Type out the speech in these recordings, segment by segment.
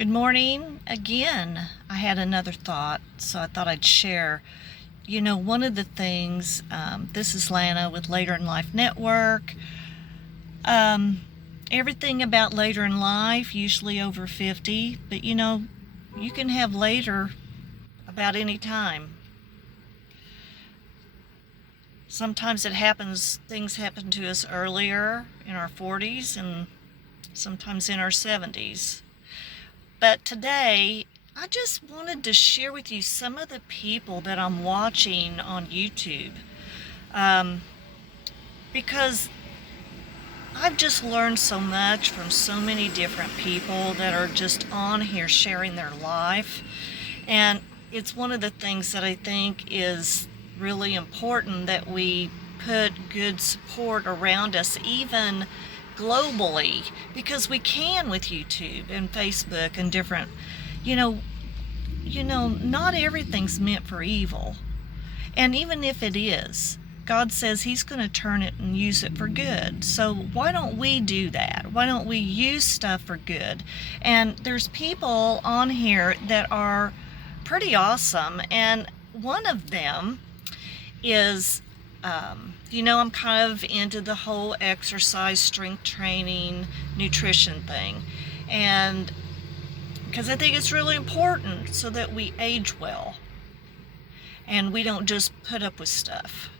Good morning again. I had another thought, so I thought I'd share. One of the things, this is Lana with Later in Life Network. Everything about later in life, usually over 50, but you can have later about any time. Sometimes things happen to us earlier in our 40s and sometimes in our 70s. But today, I just wanted to share with you some of the people that I'm watching on YouTube. Because I've just learned so much from so many different people that are just on here sharing their life. And it's one of the things that I think is really important, that we put good support around us, even globally, because we can with YouTube and Facebook and different, not everything's meant for evil. And even if it is, God says He's going to turn it and use it for good. So why don't we do that? Why don't we use stuff for good? And there's people on here that are pretty awesome. And one of them is, I'm kind of into the whole exercise, strength training, nutrition thing. And because I think it's really important so that we age well and we don't just put up with stuff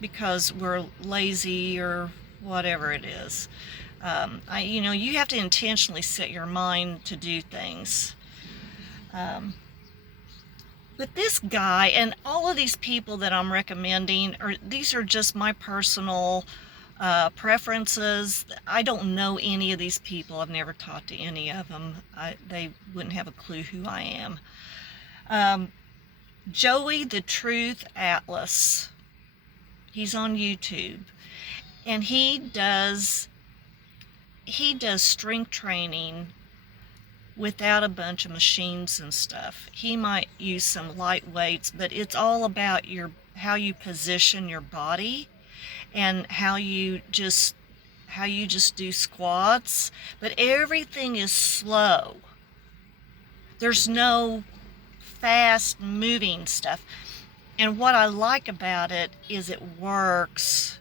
because we're lazy or whatever it is. You have to intentionally set your mind to do things. But this guy and all of these people that I'm recommending, these are just my personal preferences. I don't know any of these people. I've never talked to any of them. They wouldn't have a clue who I am. Joey the Truth Atlas. He's on YouTube, and he does strength training without a bunch of machines and stuff. He might use some light weights, but it's all about how you position your body and how you just do squats, but everything is slow. There's no fast moving stuff. And what I like about it is it works,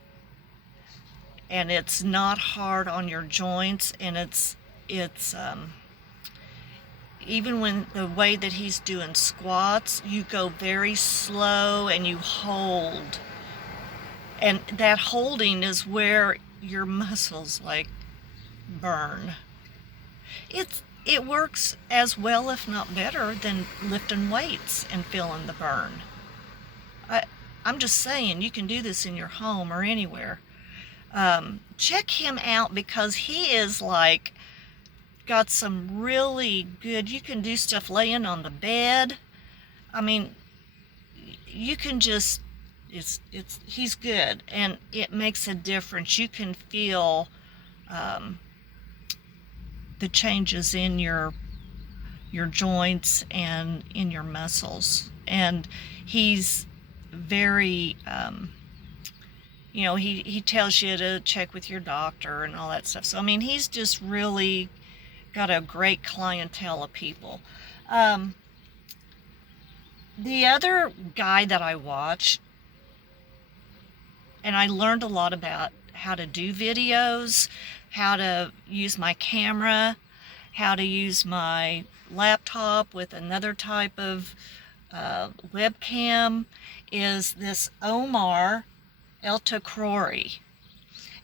and it's not hard on your joints, and it's even when the way that he's doing squats, you go very slow and you hold. And that holding is where your muscles burn. It works as well, if not better, than lifting weights and feeling the burn. I'm just saying, you can do this in your home or anywhere. Check him out, because he is got some really good, you can do stuff laying on the bed. I mean, you can just, he's good, and it makes a difference. You can feel the changes in your joints and in your muscles. And he's very, he tells you to check with your doctor and all that stuff. So, he's just really got a great clientele of people. The other guy that I watch, and I learned a lot about how to do videos, how to use my camera, how to use my laptop with another type of webcam, is this Omar Eltakrori.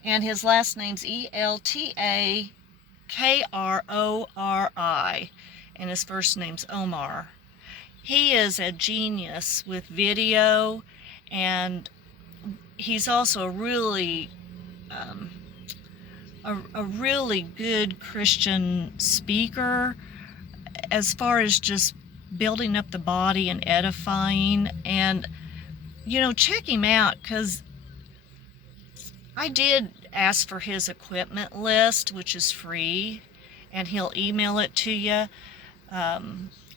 And his last name's Eltakrori, and his first name's Omar. He is a genius with video, and he's also a really good Christian speaker, as far as just building up the body and edifying. And check him out, because I did ask for his equipment list, which is free, and he'll email it to you,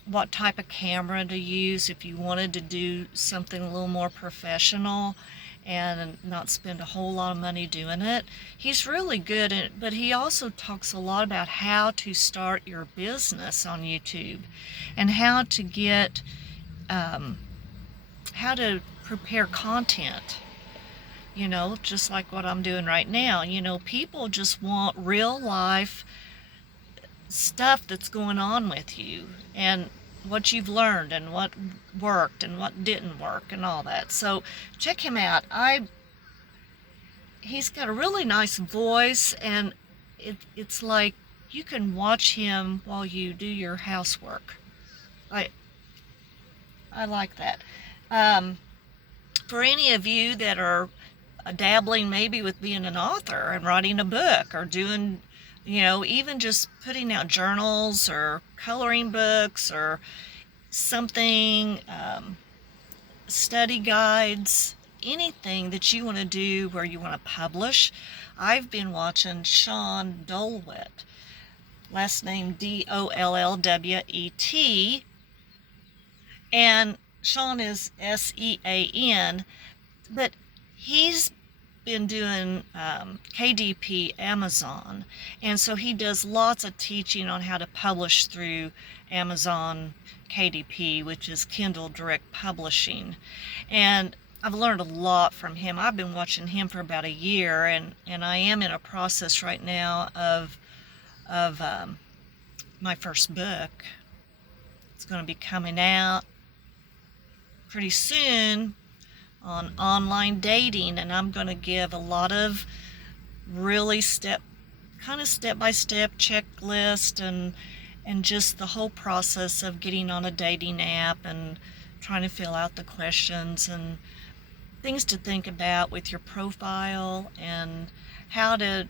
what type of camera to use if you wanted to do something a little more professional. and not spend a whole lot of money doing it. He's really good at it, but he also talks a lot about how to start your business on YouTube and how to get, how to prepare content. Just like what I'm doing right now. People just want real life stuff that's going on with you and what you've learned and what worked and what didn't work and all that. So check him out. He's got a really nice voice, and it's like you can watch him while you do your housework. I like that. For any of you that are dabbling maybe with being an author and writing a book or doing, even just putting out journals or coloring books or something, study guides, anything that you want to do where you want to publish. I've been watching Sean Dolwet, last name Dollwet, and Sean is Sean, but he's been doing KDP Amazon, and so he does lots of teaching on how to publish through Amazon KDP, which is Kindle Direct Publishing, and I've learned a lot from him. I've been watching him for about a year, and I am in a process right now of my first book. It's going to be coming out pretty soon on online dating, and I'm going to give a lot of really step-by-step checklist and just the whole process of getting on a dating app and trying to fill out the questions and things to think about with your profile, and I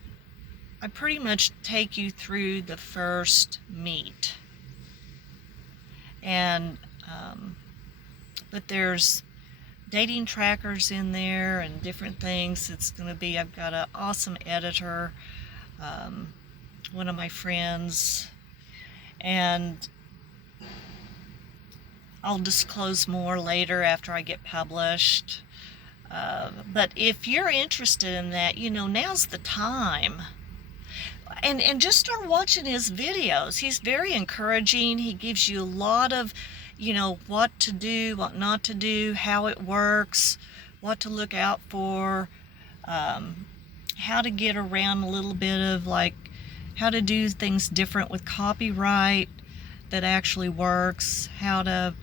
pretty much take you through the first meet. And but there's dating trackers in there and different things. I've got an awesome editor, one of my friends, and I'll disclose more later after I get published. But if you're interested in that, now's the time. And just start watching his videos. He's very encouraging. He gives you a lot of, what to do, what not to do, how it works, what to look out for, how to get around a little bit of how to do things different with copyright that actually works, how to,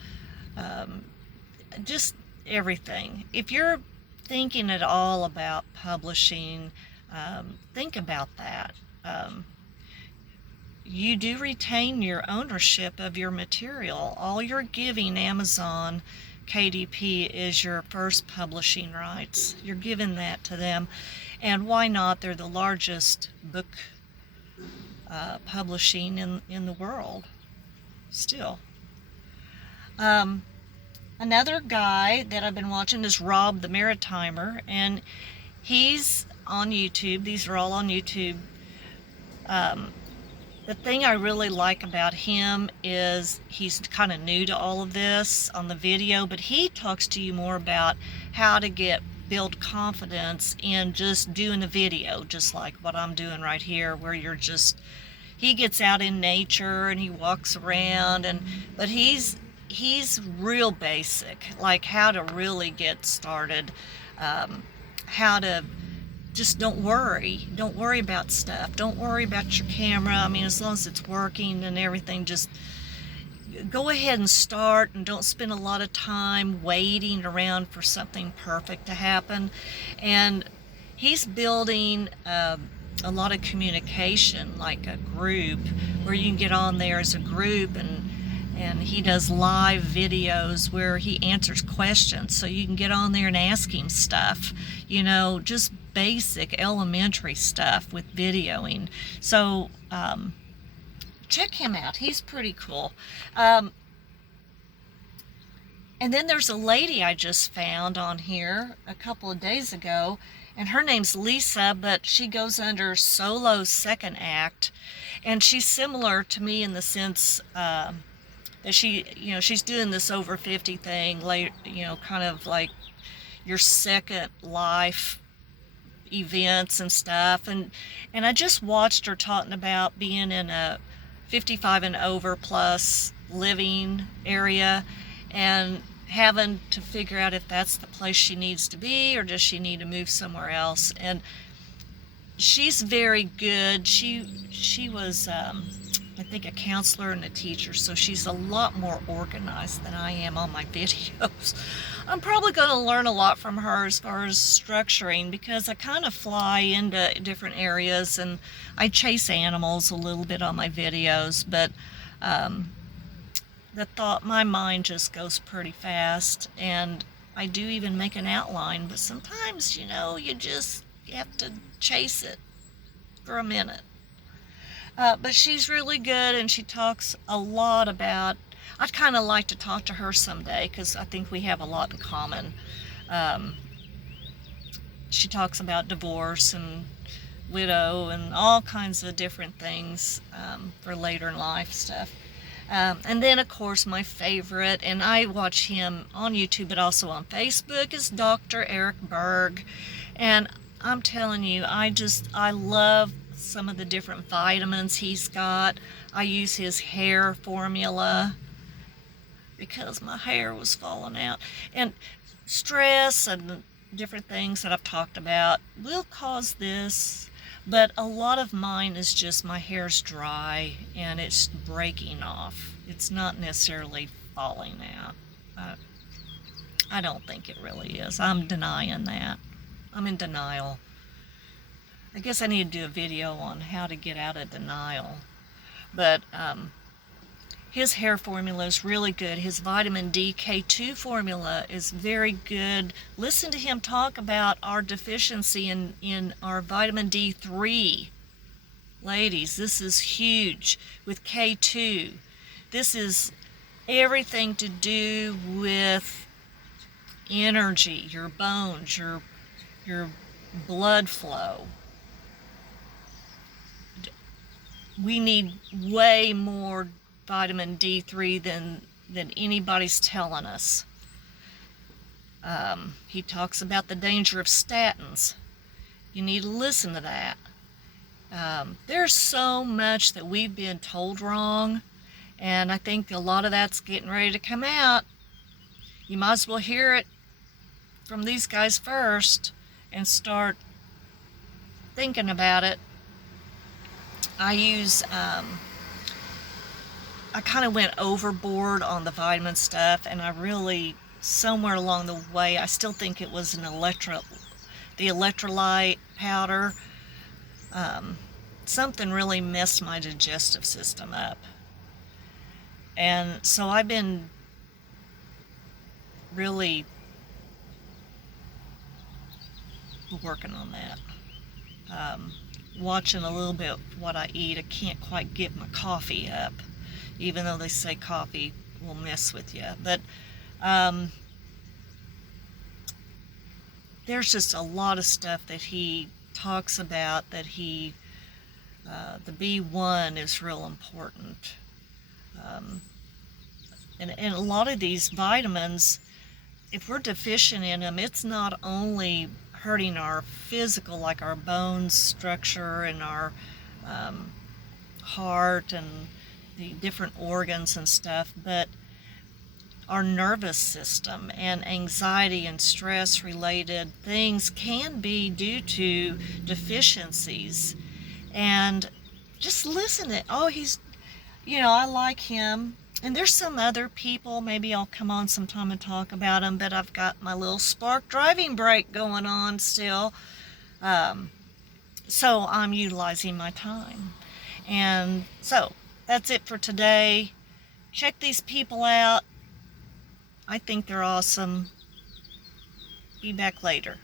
just everything. If you're thinking at all about publishing, think about that. You do retain your ownership of your material. All you're giving Amazon KDP is your first publishing rights. You're giving that to them, and why not? They're the largest book publishing in the world still. Another guy that I've been watching is Rob the Maritimer, and he's on YouTube. These are all on YouTube. The thing I really like about him is he's kind of new to all of this on the video, but he talks to you more about how to build confidence in just doing a video, just like what I'm doing right here, where he gets out in nature and he walks around, but he's real basic, like how to really get started, how to just don't worry about stuff, don't worry about your camera. I mean, as long as it's working and everything, just go ahead and start, and don't spend a lot of time waiting around for something perfect to happen. And he's building a lot of communication, like a group where you can get on there as a group, and he does live videos where he answers questions, so you can get on there and ask him stuff, just basic elementary stuff with videoing. So check him out. He's pretty cool. And then there's a lady I just found on here a couple of days ago, and her name's Lisa, but she goes under Solo Second Act, and she's similar to me in the sense that she's doing this over 50 thing, kind of like your second life events and stuff. And I just watched her talking about being in a 55 and over plus living area and having to figure out if that's the place she needs to be or does she need to move somewhere else. And she's very good. She was I think a counselor and a teacher, so she's a lot more organized than I am on my videos. I'm probably going to learn a lot from her as far as structuring, because I kind of fly into different areas and I chase animals a little bit on my videos, but my mind just goes pretty fast, and I do even make an outline, but sometimes, you have to chase it for a minute. But she's really good, and she talks a lot about, I'd kind of like to talk to her someday because I think we have a lot in common. She talks about divorce and widow and all kinds of different things for later in life stuff. And then, of course, my favorite, and I watch him on YouTube but also on Facebook, is Dr. Eric Berg. And I'm telling you, I love some of the different vitamins he's got. I use his hair formula because my hair was falling out. And stress and different things that I've talked about will cause this, but a lot of mine is just my hair's dry and it's breaking off. It's not necessarily falling out. I don't think it really is. I'm denying that. I'm in denial. I guess I need to do a video on how to get out of denial. But his hair formula is really good. His vitamin D K2 formula is very good. Listen to him talk about our deficiency in our vitamin D3. Ladies, this is huge with K2. This is everything to do with energy, your bones, your blood flow. We need way more vitamin D3 than anybody's telling us. He talks about the danger of statins. You need to listen to that. There's so much that we've been told wrong, and I think a lot of that's getting ready to come out. You might as well hear it from these guys first and start thinking about it. I kind of went overboard on the vitamin stuff, and I really, somewhere along the way, I still think it was the electrolyte powder. Something really messed my digestive system up. And so I've been really working on that. Watching a little bit what I eat. I can't quite get my coffee up, even though they say coffee will mess with you. But there's just a lot of stuff that he talks about that the B1 is real important. And a lot of these vitamins, if we're deficient in them, it's not only hurting our physical, like our bones structure and our heart and the different organs and stuff, but our nervous system and anxiety and stress related things can be due to deficiencies. And just listen to it. I like him. And there's some other people, maybe I'll come on sometime and talk about them, but I've got my little Spark driving brake going on still. So I'm utilizing my time. And so that's it for today. Check these people out. I think they're awesome. Be back later.